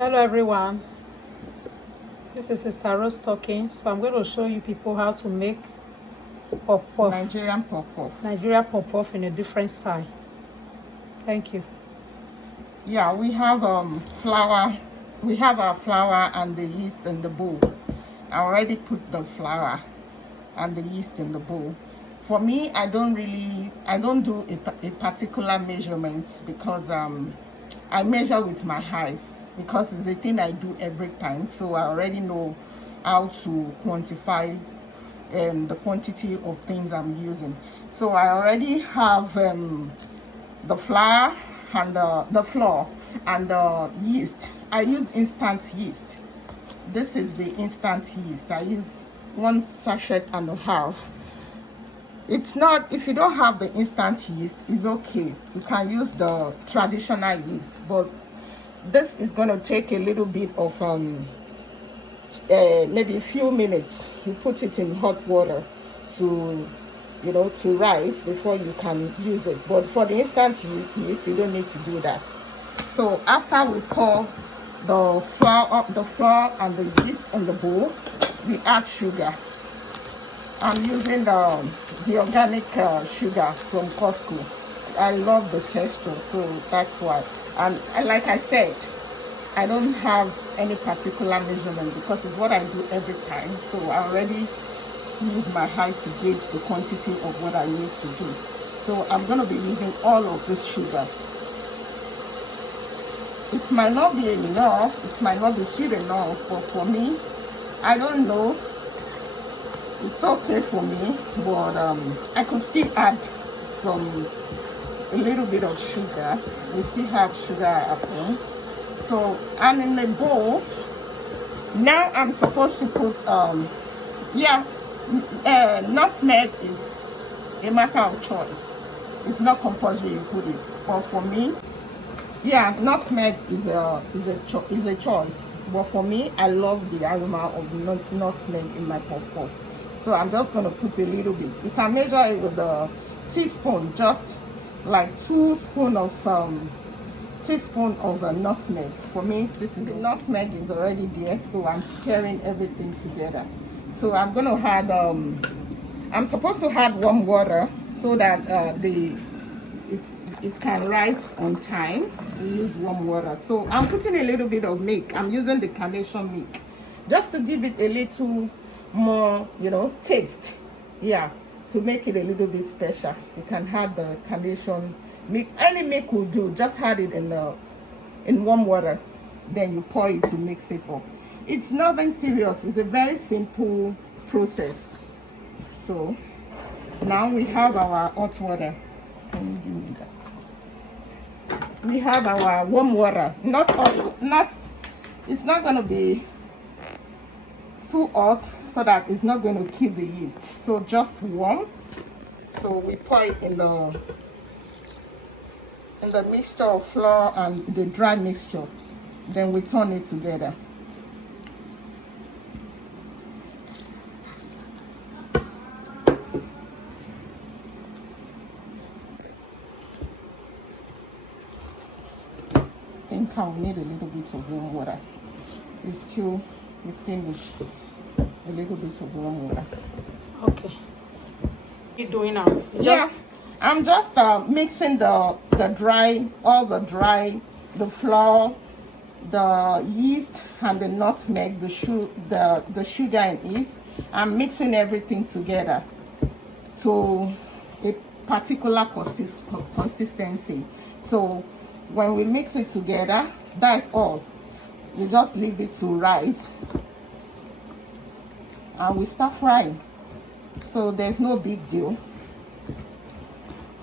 Hello everyone, this is Sister Rose talking. So I'm going to show you people how to make puff puff, Nigerian puff-puff. Nigeria puff puff in a different style. Thank you. Yeah, we have flour. We have our flour and the yeast in the bowl. I already put the flour and the yeast in the bowl. For me, I don't do a particular measurement because I measure with my eyes because it's the thing I do every time. So I already know how to quantify the quantity of things I'm using. So I already have the flour and the flour and the yeast. I use instant yeast. This is the instant yeast. I use 1 sachet and a half. It's not, if you don't have the instant yeast, it's okay. You can use the traditional yeast, but this is going to take a little bit of maybe a few minutes. You put it in hot water to rise before you can use it. But for the instant yeast, you don't need to do that. So after we pour the flour and the yeast in the bowl, we add sugar. I'm using the organic sugar from Costco. I love the texture, so that's why. And like I said, I don't have any particular measurement because it's what I do every time. So I already use my eye to gauge the quantity of what I need to do. So I'm going to be using all of this sugar. It might not be enough, it might not be sweet enough, but for me, I don't know. It's okay for me, but I could still add a little bit of sugar. We still have sugar at home. So, and in the bowl, now I'm supposed to put, nutmeg is a matter of choice. It's not compulsory you put it, but for me, yeah, nutmeg is a choice. But for me, I love the aroma of nutmeg in my puff puff. So I'm just going to put a little bit. You can measure it with a teaspoon, just like 2 spoons of teaspoon of nutmeg. For me, this is the nutmeg is already there, so I'm stirring everything together. So I'm going to add I'm supposed to add warm water so that it can rise on time. We use warm water. So I'm putting a little bit of milk. I'm using the carnation milk just to give it a little more, taste. Yeah, to make it a little bit special. You can add the carnation milk. Any milk will do. Just add it in warm water. Then you pour it to mix it up. It's nothing serious. It's a very simple process. So now we have our hot water. Can you give me that? We have our warm water. It's not gonna be too hot so that it's not going to kill the yeast. So just warm. So we pour it in the mixture of flour and the dry mixture. Then we turn it together. I think I'll need a little bit of warm water. We still need a little bit of warm water. Okay. What are you doing now? Yeah, I'm just mixing the flour, the yeast, and the nutmeg, the sugar in it. I'm mixing everything together to a particular consistency. So when we mix it together, that's all. You just leave it to rise and we start frying. So there's no big deal.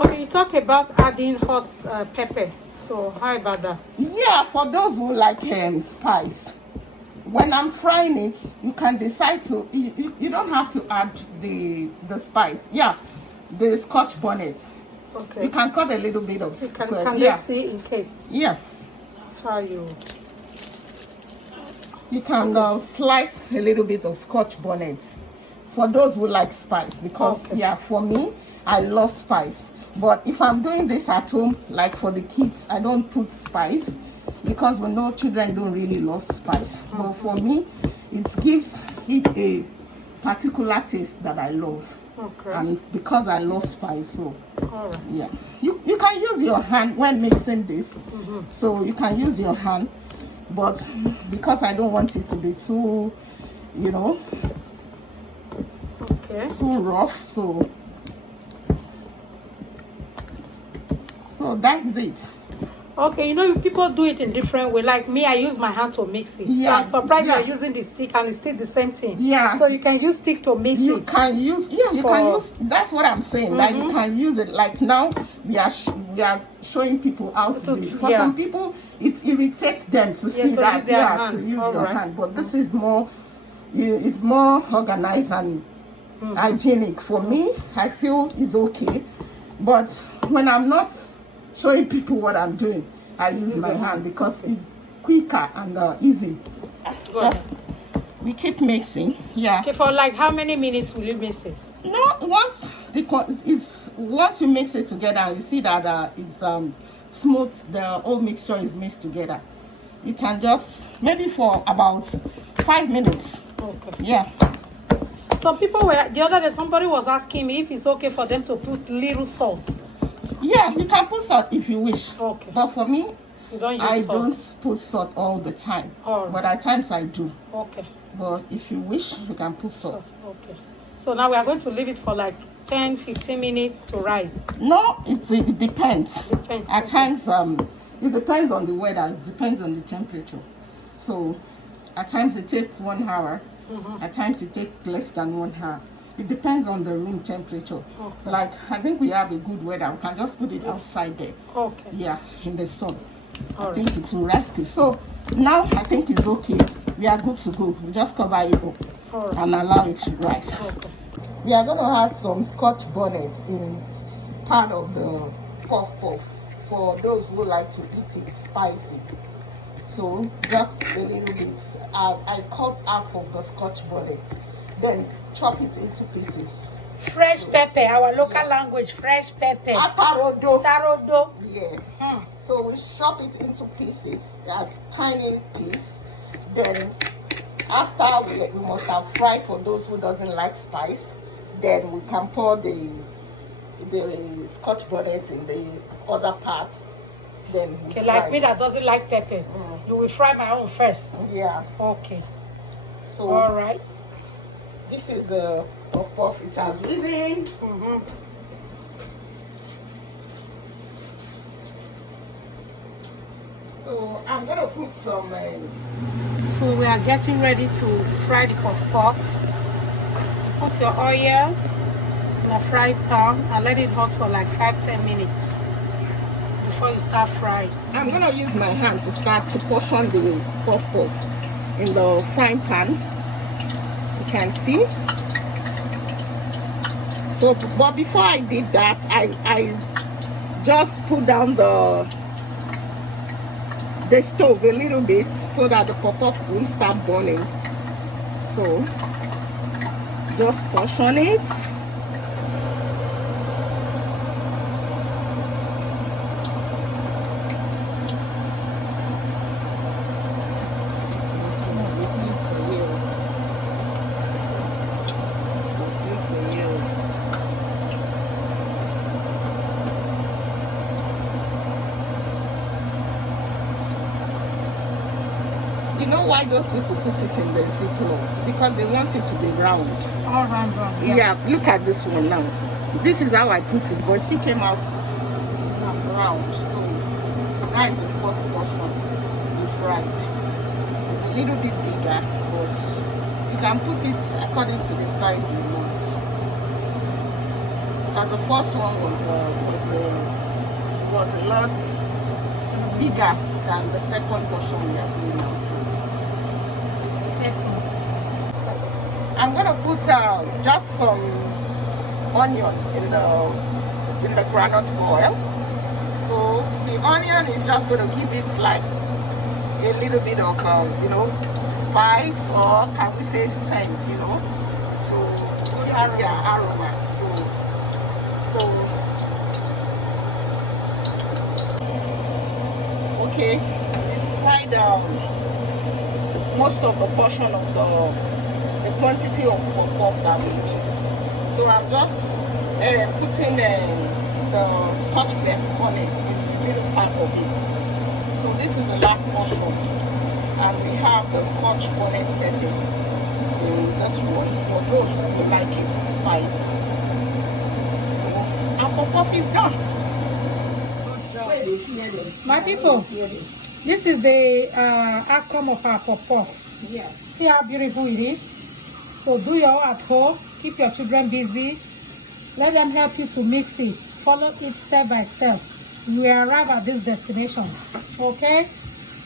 Okay, you talk about adding hot pepper. So how about that? Yeah, for those who like spice. When I'm frying it, you can decide to, you don't have to add the spice. Yeah, the Scotch bonnet. Okay. You can cut a little bit of Can they see in case? Yeah. How you? You can slice a little bit of Scotch bonnet for those who like spice because yeah, for me, I love spice. But if I'm doing this at home, like for the kids, I don't put spice. because we know children don't really love spice. But for me, it gives it a particular taste that I love. Okay. And because I love spice, so All right. yeah. You can use your hand when mixing this. So you can use your hand, but because I don't want it to be too, you know, Okay. too rough, so that's it. Okay, you know, people do it in different way. Like me, I use my hand to mix it. Yeah, So I'm surprised yeah. you're using the stick, and it's still the same thing. Yeah. So you can use stick to mix You it. can use, yeah, you can use, that's what I'm saying. Like you can use it. Like now we are showing people how to do it. For yeah. some people, it irritates them to see to that, use their yeah, hand. to use All your right. hand. But this is more, it's more organized and hygienic. For me, I feel it's okay. But when I'm not showing people what I'm doing, I use my hand because it's quicker and easy. Go ahead. We keep mixing, yeah. Okay, for like how many minutes will you mix it? No, once you mix it together, you see that it's smooth. The whole mixture is mixed together. You can just maybe for about 5 minutes. Okay. Yeah. Some people were the other day. Somebody was asking me if it's okay for them to put little salt. Yeah, you can put salt if you wish. Okay. But for me, You don't use I salt. don't put salt all the time. All right. But at times I do. Okay. But if you wish, you can put salt. Okay. So now we are going to leave it for like 10-15 minutes to rise. No, it depends. Depends. At times, it depends on the weather. It depends on the temperature. So, at times it takes 1 hour. At times it takes less than 1 hour. It depends on the room temperature. Okay. Like I think we have a good weather. We can just put it outside there. Okay. Yeah, in the sun. All I right. think it will rise. So now I think it's okay. We are good to go. We just cover it up All right. and allow it to rise. Okay. We are going to add some scotch bonnets in part of the puff puff for those who like to eat it spicy. So just a little bit. I cut half of the scotch bonnet, then chop it into pieces. Fresh pepper, our local language, fresh pepper. Atarodo. Tarodo. Yes. So we chop it into pieces as tiny pieces. Then after we must have fried for those who doesn't like spice. Then we can pour the scotch bonnet in the other part. Then we Okay, like fry. me that doesn't like pepper. You will fry my own first. Yeah. Okay. So All right. this is the puff puff. It has risen. So I'm gonna put some. So we are getting ready to fry the puff puff. Put your oil in a fry pan and let it hot for like 5-10 minutes before you start frying. I'm gonna use my hand to start to portion the puff puff in the frying pan. You can see. So, but before I did that, I just put down the stove a little bit so that the puff puff will start burning. So, just portion it. You know why those people put it in the Ziploc? Because they want it to be round. All round. Yeah, look at this one now. This is how I put it, but it still came out round. So that is the first portion you fried. It's a little bit bigger, but you can put it according to the size you want. Because the first one was a lot bigger than the second portion we are doing now. So I'm gonna put just some onion in the groundnut oil. So the onion is just gonna give it like a little bit of spice, or can we say scent, So yeah, aroma. So okay, this most of the portion of the quantity of puff that we missed. So I'm just putting the scotch pepper on it in the middle part of it. So this is the last mushroom, and we have the scotch bonnet pepper in this one for those who would like it spicy. So our puff is done. My people, this is the outcome of our puff. Yeah. See how beautiful it is. So do your own at home. Keep your children busy. Let them help you to mix it. Follow it step by step. You will arrive at this destination. Okay?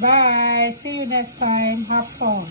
Bye. See you next time. Have fun.